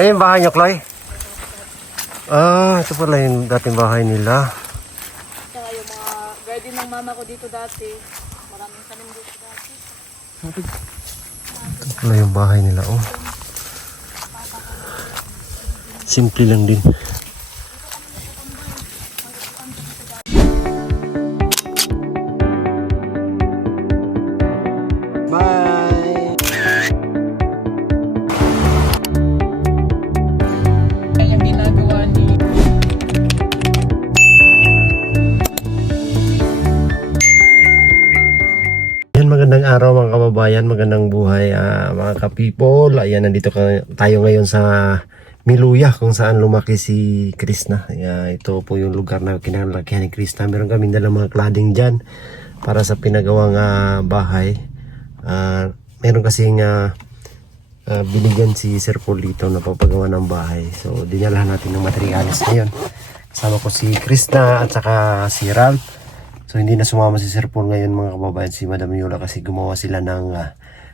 Yan yung bahay niyo, Chloe? Ah, ito pala yung dating bahay nila. Tsaka yung mga garden ng mama ko dito dati. Maraming tanim dito dati. Ito pala yung bahay nila, oh. Simple lang din. Bye! Yung ginagawa ni... Magandang araw mga kababayan, magandang buhay mga ka-people. Ayan, nandito tayo ngayon sa Miluya kung saan lumaki si Krishna. Ito po yung lugar na kinalakihan ni Krishna. Meron kami dalang mga cladding dyan para sa pinagawang bahay. Meron kasing binigyan si Sir Paul dito na papagawa ng bahay. So dinalahan natin ng materialis ngayon. Kasama ko si Krishna at saka si Ralph. So hindi na sumama si Sir Paul ngayon mga kababayan, si Madam Yola, kasi gumawa sila ng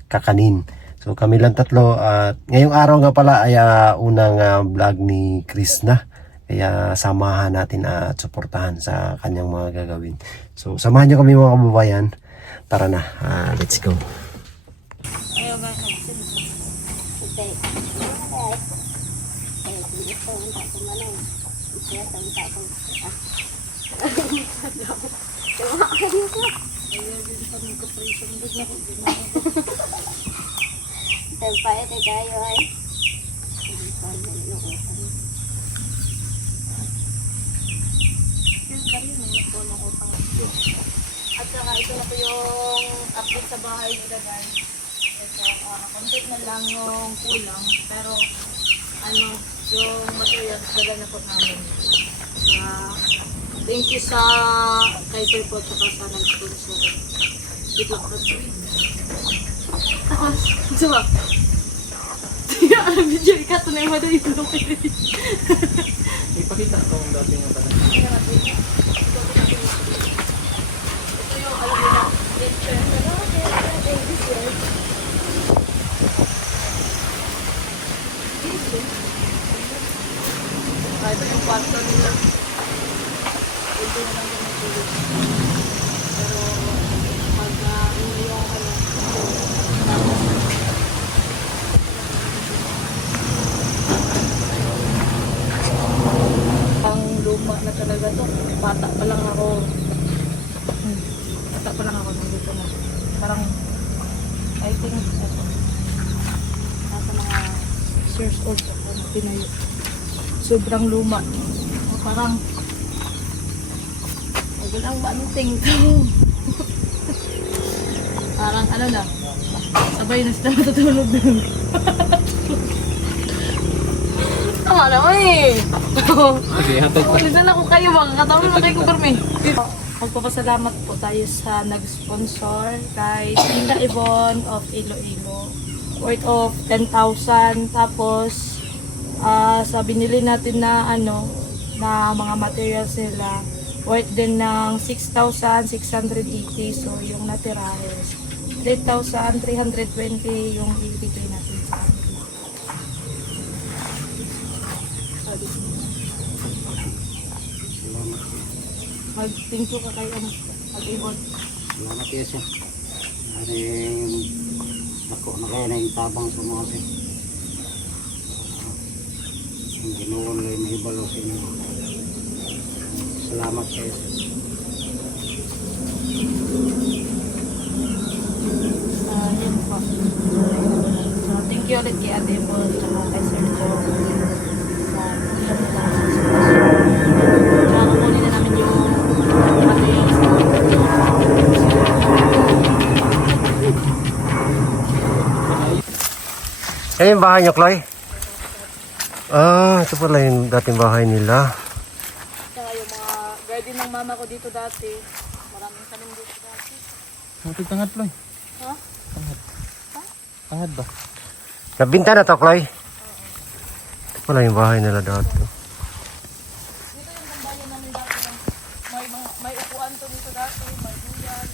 kakanin. So kami lang tatlo at ngayong araw nga pala ay unang vlog ni Krishna. Kaya samahan natin at suportahan sa kanyang mga gagawin. So samahan nyo kami mga kababayan. Tara na, let's go. Ayaw nga nagsin. Okay. Tempaya tayo ay. At saka ito na po yung update sa bahay nila guys. Ito, konti na lang yung kulang. Pero ano, yung materials dala na po namin. Thank you sa kay Sir po at saka sa nag-sponsor. Dito ako rin. Ito ba? Tiga, video ka ito na yung madali ito. Ipakita ko ang dating nga pala. Ito yung alam nila. Ito yung kwarto nila. Ito na lang yung tulog. Pero pag yung ano, ang luma na talaga to. Bata pa lang ako. Bata pa lang ako nandito na. Parang I think ito. Nasa mga 6 years old ako na pinayo. Sobrang luma. Parang walang banting to. Parang ano na, sabay na sila matutulog dun. Tama naman eh. Okay, hatag pa. Ulit na lang ko kayo, makakatawa na kayo kung karmi. Magpapasalamat po tayo sa nag-sponsor kay Tinda Ibon of Iloilo. Worth of 10,000. Tapos, sa binili natin na ano, na mga materials nila, worth din ng 6,680. So, yung natira is 8,320 yung ibigay natin sa akin. Mag-thank you ka kayo, mag-ibon. Salamat yes eh. Aring ako na kayo na yung tabang sa mga kasi. Ang ginoon lang may ibalo sa inyo. Salamat kayo. Yun po. So, thank you ulit kay Ate Ibon at kay Sir Joe sa kanila. Tsaka kukunin na namin yung materials. Yan yung bahay niyo, Chloe? Ah, ito pala yung dating bahay nila. Tsaka yung mga garden ng mama ko dito dati. Maraming tanim dito dati. Hatag tangat Loy. Ha? Tangat. Ha? Tangat ba? Nabinta na to, Chloe? Ito pala yung bahay nila dati. Dito yung tambayan namin dati. May upuan to dito dati. May duyan.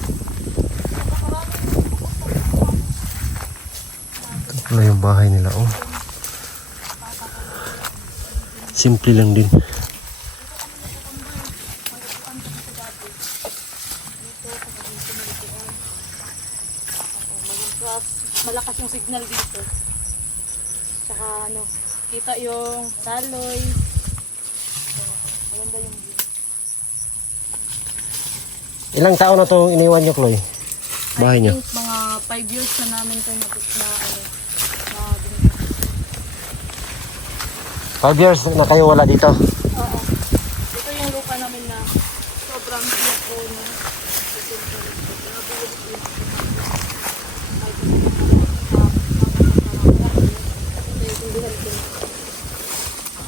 Ito pala yung bahay nila, oh. Simple lang din. Malakas yung signal dito. Tsaka ano, kita yung saloy. So, maganda yung view. Ilang taon na to iniwan nyo, Chloe? Bahay I nyo? think mga 5 years na namin ito na 5 years na kayo wala dito. Oo. Ito yung lupa namin na sobrang hirap po na.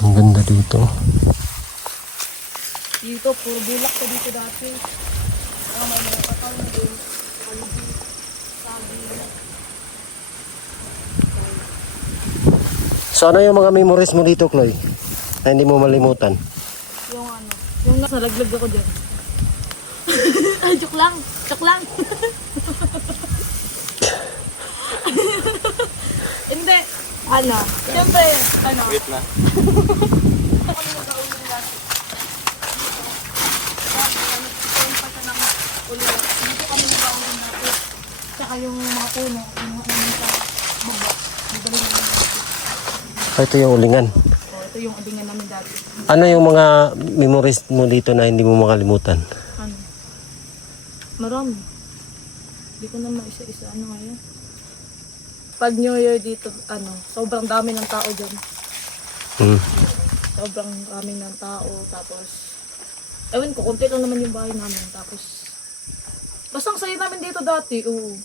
Ang ganda dito. Dito, puro bulak ko dito dati. May mga pataw na din. Aligi, sabi. So ano yung mga memories mo dito, Chloe? Na hindi mo malimutan? Yung ano, yung nasa laglag ako dyan. Ay, joke lang. Joke lang. Hindi. Ano, siyempre, ano. Wait na. Ito kami nag-auling dati. Dito kami nag-auling dati. Tsaka yung mga puno, yung mga namin sa baba. Nagdali namin dati. Ito yung ulingan. So, ito yung adingan namin dati. Ano yung mga memories mo dito na hindi mo makalimutan? Ano? Marami. Hindi ko na maisa-isa ano ngayon. Pag New Year dito, ano, sobrang dami ng tao dyan. Hmm. Sobrang dami ng tao. Tapos, ewan ko, konti lang naman yung bahay namin. Tapos, basta ang saya namin dito dati, oo.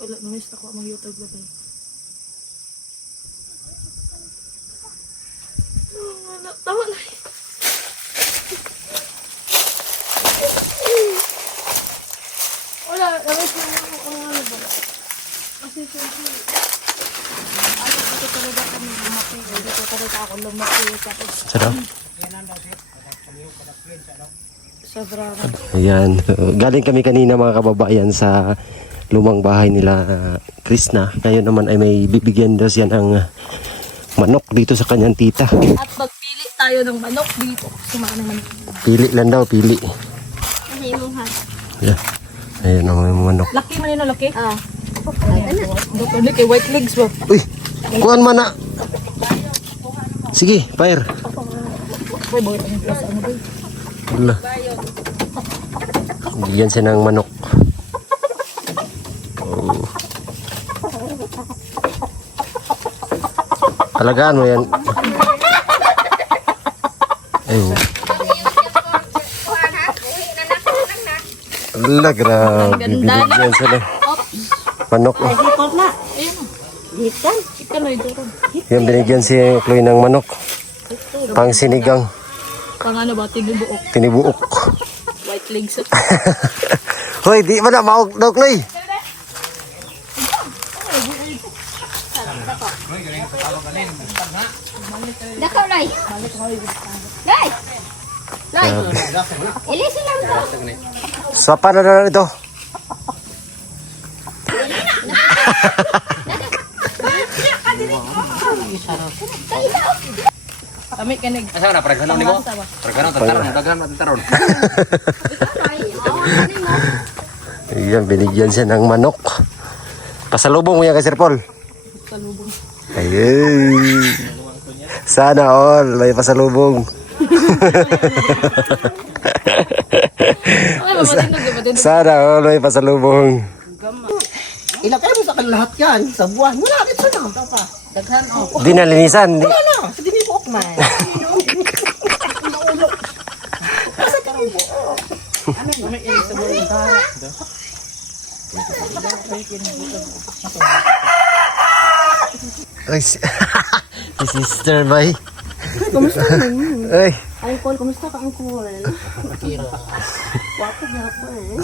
Wala, namiss ako mag-YouTube ba tayo? Wala, tama na yun. Wala, namiss mo ang ano ba? Kasi siyempre, dito talaga kami lumaki. Dito talaga ako lumaki. Tapos, Sarap. sobrang, Ayan. Galing kami kanina mga kababayan sa lumang bahay nila Krishna. Ngayon naman ay may bibigyan daw siya ng manok dito sa kanyang tita. at magpili tayo ng manok dito. Sumama ng manok. Pili lang daw, pili. Ano yung hat? Yeah. Ayan naman yung manok. Laki man yun, laki? Ah. Ano kay white legs ba? Uy! Kuhan man na! Sige, fire. Uy, bakit ang plus ano ba? Wala. Bigyan siya ng manok. Oh. Alagaan mo yan. Ayun. Wala, grabe. Binigyan siya ng manok. Oh. Hipot na. Ayun o. Hitan? Hitan o, ito. Yan, binigyan si Chloe ng manok. Pang sinigang. Pang ano ba? Tinubuok. Tinibuok. White legs. Hoy, di ba na maog daw, Chloe? Dako, Loy. Loy! Loy! Ilisin lang to. Sapa na na ito. Kami kanig. Asa na paraganon nimo? Paraganon tataron, daghan na tataron. Ayan, binigyan siya ng manok. Pasalubong mo yan kay Sir Paul. Salubong. Ayun. Sana all, may pasalubong. Ay, mabatinog, mabatinog. Sana all, may pasalubong. Ilakay mo sa kan lahat yan. Sa buwan. Wala, ito na. Tapa. Daghan o. Di nalinisan. Di. Ano? Sa dinibuok man. Asa ka rin po? Ano? May ilis sa buwan. Ay, si Sister Bay. Kumusta naman? Ay, Uncle, kumusta ka, Uncle? Wapo na po eh.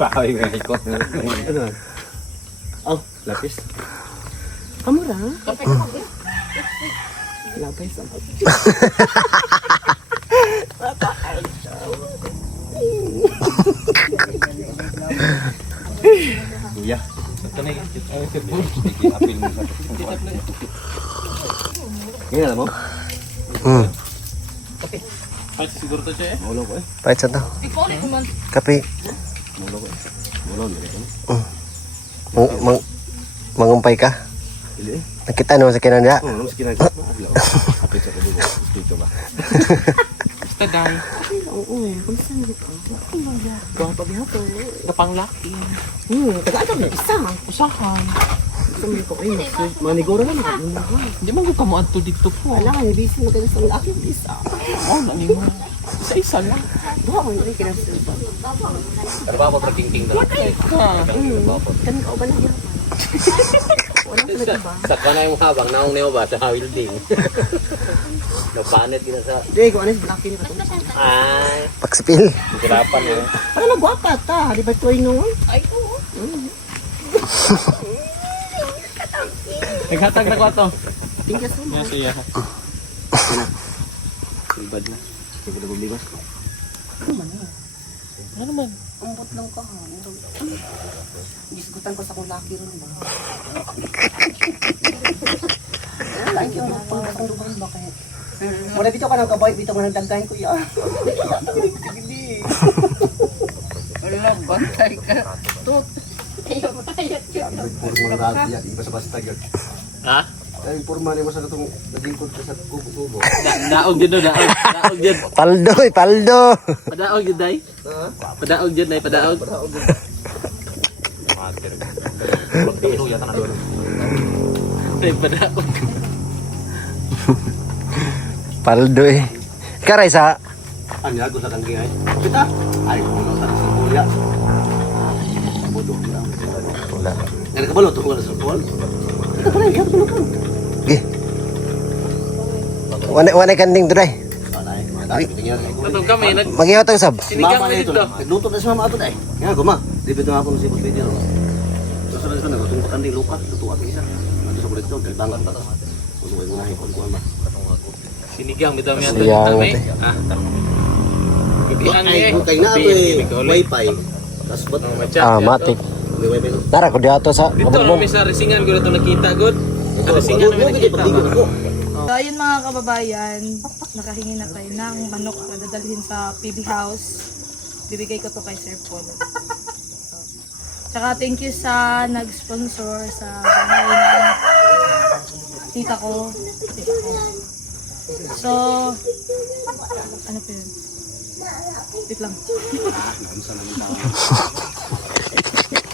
Pahay nga ikot. Oh, lapis. Kamu ra? Lapis. Kuya. Apil mo sa. Ngayon alam mo? Siguro to siya eh. Maulo ko eh. Pahit sa to. Ikaw ulit naman. Kape. Maulo ko eh. Maulo Mangumpay ka? Hindi eh. Nakita naman sa kinan niya. Oo, nung sikinan ko. Apil sa kadugo. Dito ba? Basta dahil. Oo, kung saan dito. Gwapa bihapon. Kapang laki. Taga-ato na isa. Usahan. Sabi ko, ay, maniguro lang. Hindi man ko kamuan to dito po. Wala ka, busy na kayo sa laki. Isa. Oh, nani mo. Isa-isa lang. Buha ko yung kinasubo. Pero ba pa king na? Teka. Kami ka ba na yan? Wala ka na ba? Sa kanay mo habang naong niyo ba sa building. Nabanit gina sa Hindi, kung ano yung black yun. ay Paksipil. hirapan mo. Para magwapa ta. Di ba ito yung noon? Ay, oo. Naghatag na ko ito. Thank you so much. Yes, iya. Ibad na. Sige na bumigas. Ano naman? Ambot lang ka ha. Diskutan ko sa kung laki rin ba. Thank you. Pagkakuluban ba kaya? Wala dito ka ng kaboy. Dito ka ng dagdahin ko yan. Wala, bantay ka. Purma na yan, iba sa basta yun. Ha? Ay, purma ni mo sa itong nagingkod ka sa kubo-kubo. Daog dyan o, daog dyan. Paldo, paldo. Padaog dyan, day. Padaog dyan, day. Padaog. Day, padaog. Paldo eh. Karay sa Ang yago sa kangging ay. Kita? Ay, kung sa kuya. Bodo lang. wala. Yan ka ba lo tungkol sa kuwan? Gi. Wana kanding today. Anay, dai tingin. Tatong kami, Magihaw tag sab. sinigang Mama na na ito. dito. Nagluto na si mama ato dai. Nga guma. Dito nga ako si boss video. Susunod sa nagutong kanding luka, luto at isa. Ano sa kulit to, bangat ta. Ulo mo na hipon kuan ba. Sinigang, bitaw mo yan. Sinigang, May. ate. Ah. Ibihan niya eh. Kay na to wifi. Tas bot Matik. may wifi no. Tara ko diato sa Dito lang may sa resingan ko na ito nakita, good. Sa resingan namin nakita ba? So, ayun mga kababayan, nakahingi na tayo ng manok na dadalhin sa PB House. Bibigay ko to kay Sir Paul. Tsaka thank you sa nag-sponsor sa bahay ng tita ko. So, ano po yun? Wait lang.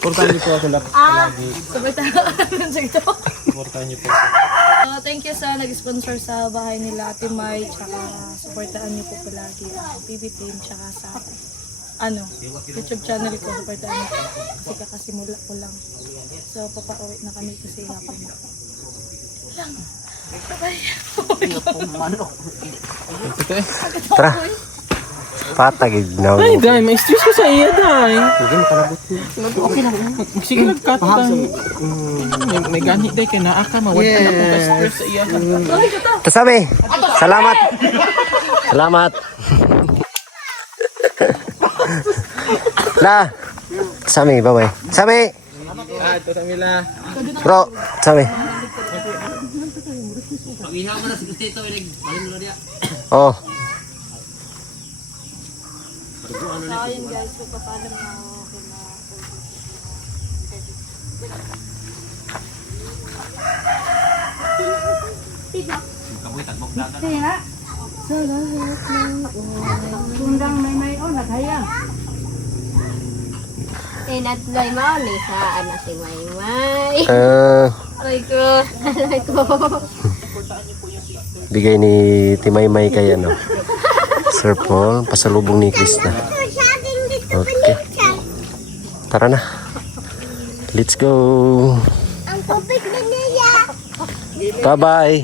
Portahan niyo po ako lang. Sabay tayo. Portahan niyo po. So, thank you sa nag-sponsor sa bahay nila, Ate Mai, tsaka supportaan niyo po palagi ang PB team, tsaka sa YouTube channel ko, supportaan niyo po. Kasi kakasimula ko lang. So, papauwi na kami kasi hapon na. Lang. Bye-bye. Tara. Patagig na. Ay, day, may stress ko sa iya, day. Okay lang. Sige lang ka, day. May ganit, day, kaya naaka, mawad ka na po ka stress sa iya. Tasabi. Salamat. Salamat. La. Sami, bye-bye. Sami. Ah, ito sa mila. Bro, Sami. Pag-ihaw mo na si Gustito, malim na diya. Oh. So, ayun guys, magpapalam na ako kina Tinatloy mo ni sa ano si Maymay. Aray ko. Aray ko. Bigay ni Timaymay kay ano. Sir Paul, pasalubong ni Krista. Okay. Tara na. Let's go. Ang tubig na niya. Bye-bye.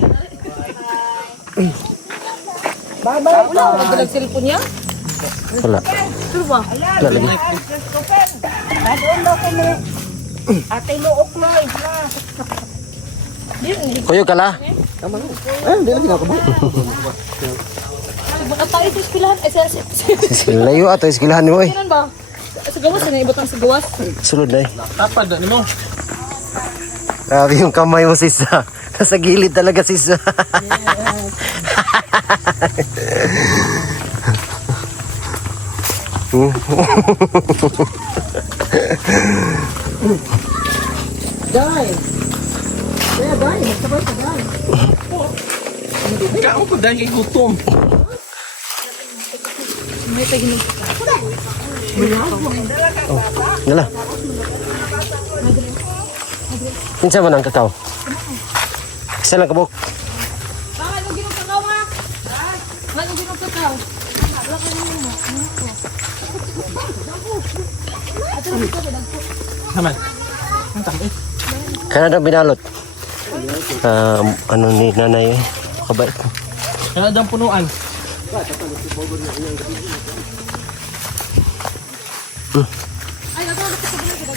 Wala, nag-cellphone niya? Wala. Sure ba? Wala lagi. Ate Luok na. Kuyo ka la. Ay, hindi lagi ako ba? Baka tayo sa eskwelahan. Layo ato eskwelahan mo eh. Kailan ba? Sa gawas na ibutang sa gawas. Sulod na eh. Tapad na mo. Grabe yung kamay mo sis. Nasa gilid talaga sis. Kaon ko dahil gutom. Dala. Kinsa man ang kakao? Isa lang kabuk. Bakit mo ginong kakao ha? Bakit mo ginong kakao? Wala ka nyo mo. Naman. Ang tabi. Kaya na binalot. Ano ni nanay kabait. Kaya dang punuan. Ay, ako na sa kabila.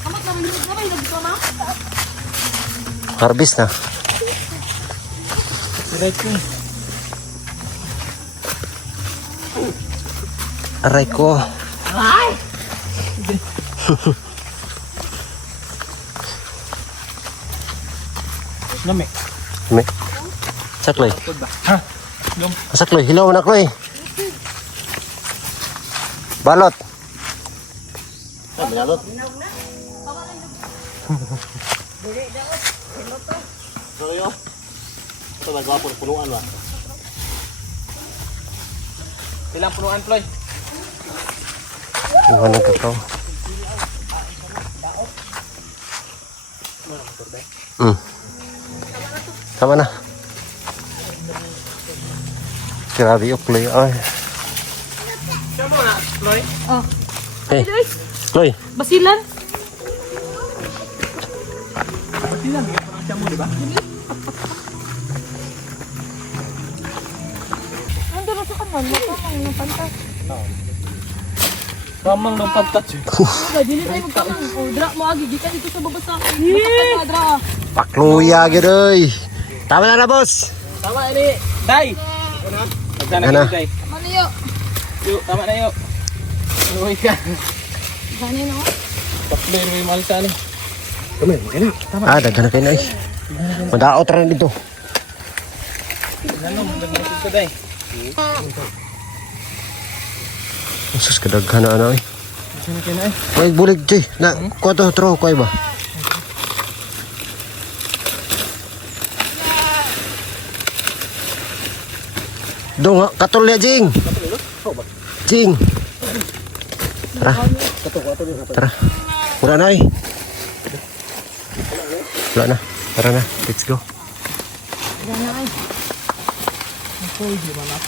Kamat naman dito na ba? Hindi ko ma? Harvest na. Diretso. Aray ko. Lami. Me. Sakloy. Ha? Lum. Sakloy. Hilaw na kloy. Balot. Binalot. Sorry yo. Ito ba gwapo punuan ba? Ilang punuan, Ploy? Yung ng kakao. Tama na. Grabe yung kloy. Ay. Siya mo na, Ploy? Oh. Hey. Kloy. Basilan? Basilan, bigyan ko ng siya mo, di ba? Nandun na sa kanan. Makamang ng pantas. Kamang ng pagtouch. Diba, dili tayo magkamang. O, dra mo agi. Gikan dito sa babasa. Masakay ka, dra. Pakluya gidoy. Tama na na boss. Tama ini. Day. Magdana Ano? ka, Day. Maniyo. Yo, tama na yo. Uy ka. Gani no? Ploy, may malta ni. Daghan na kayo na eh. Madaot rin dito. Ano, nagmamagod ka, Day. Sus kadaghan na ano eh. Sino kayo na eh? Ay bulig jay. Na ko to tro ko ba? Dong katulya jing. Jing. Tara. Tara. Wala na eh. Wala na. Tara na. Let's go. Gani ay. Ako, di ba na?